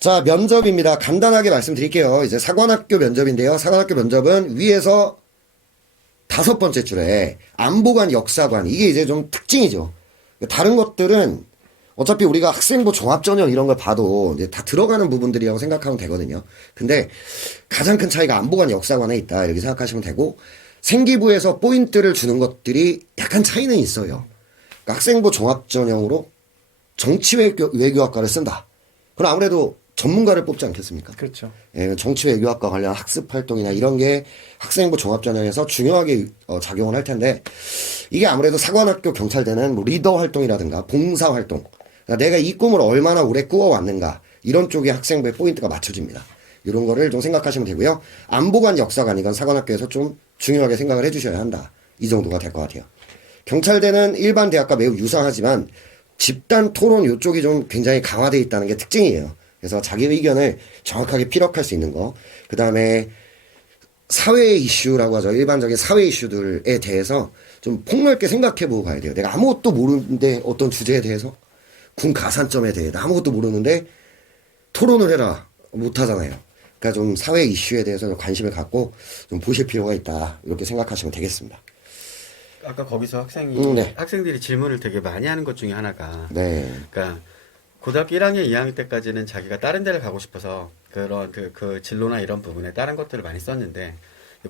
자, 면접입니다. 간단하게 말씀드릴게요. 이제 사관학교 면접인데요. 사관학교 면접은 위에서 5번째 줄에 안보관, 역사관. 이게 이제 좀 특징이죠. 다른 것들은 어차피 우리가 학생부 종합전형 이런 걸 봐도 이제 다 들어가는 부분들이라고 생각하면 되거든요. 근데 가장 큰 차이가 안보관, 역사관에 있다. 이렇게 생각하시면 되고, 생기부에서 포인트를 주는 것들이 약간 차이는 있어요. 그러니까 학생부 종합전형으로 정치외교학과를 쓴다. 그럼 아무래도 전문가를 뽑지 않겠습니까? 그렇죠. 예, 정치외교학과 관련 학습 활동이나 이런 게 학생부 종합전형에서 중요하게 작용을 할 텐데, 이게 아무래도 사관학교 경찰대는 뭐 리더 활동이라든가 봉사 활동, 그러니까 내가 이 꿈을 얼마나 오래 꾸어왔는가, 이런 쪽에 학생부의 포인트가 맞춰집니다. 이런 거를 좀 생각하시면 되고요. 안보관, 역사관, 이건 사관학교에서 좀 중요하게 생각을 해주셔야 한다. 이 정도가 될 것 같아요. 경찰대는 일반 대학과 매우 유사하지만 집단 토론 이쪽이 좀 굉장히 강화되어 있다는 게 특징이에요. 그래서 자기 의견을 정확하게 피력할 수 있는 거. 그 다음에 사회 이슈라고 하죠. 일반적인 사회 이슈들에 대해서 좀 폭넓게 생각해보고 가야 돼요. 내가 아무것도 모르는데 어떤 주제에 대해서 군 가산점에 대해 아무것도 모르는데 토론을 해라. 못하잖아요. 그러니까 좀 사회 이슈에 대해서 좀 관심을 갖고 좀 보실 필요가 있다. 이렇게 생각하시면 되겠습니다. 아까 거기서 네. 학생들이 질문을 되게 많이 하는 것 중에 하나가, 네. 그러니까 고등학교 1학년, 2학년 때까지는 자기가 다른 데를 가고 싶어서 그런 그 진로나 이런 부분에 다른 것들을 많이 썼는데,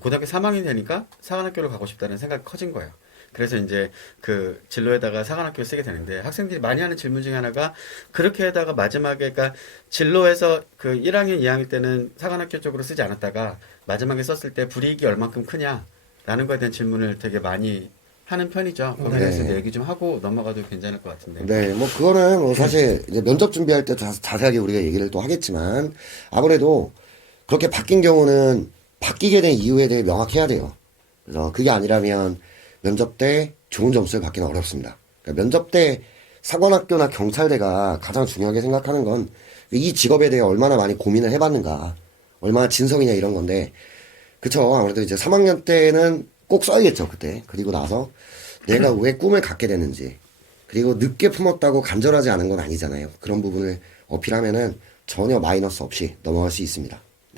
고등학교 3학년이 되니까 사관학교를 가고 싶다는 생각이 커진 거예요. 그래서 이제 그 진로에다가 사관학교를 쓰게 되는데, 학생들이 많이 하는 질문 중에 하나가, 그렇게 하다가 마지막에, 그러니까 진로에서 그 1학년, 2학년 때는 사관학교 쪽으로 쓰지 않았다가 마지막에 썼을 때 불이익이 얼만큼 크냐라는 거에 대한 질문을 되게 많이 하는 편이죠. 거기에서 네. 얘기 좀 하고 넘어가도 괜찮을 것 같은데. 네, 뭐 그거는 뭐 사실 이제 면접 준비할 때 자세하게 우리가 얘기를 또 하겠지만, 아무래도 그렇게 바뀐 경우는 바뀌게 된 이유에 대해 명확해야 돼요. 그래서 그게 아니라면 면접 때 좋은 점수를 받기는 어렵습니다. 그러니까 면접 때 사관학교나 경찰대가 가장 중요하게 생각하는 건 이 직업에 대해 얼마나 많이 고민을 해봤는가, 얼마나 진성이냐 이런 건데, 그쵸. 아무래도 이제 3학년 때는 꼭 써야겠죠, 그때. 그리고 나서 내가 왜 꿈을 갖게 됐는지, 그리고 늦게 품었다고 간절하지 않은 건 아니잖아요. 그런 부분을 어필하면은 전혀 마이너스 없이 넘어갈 수 있습니다.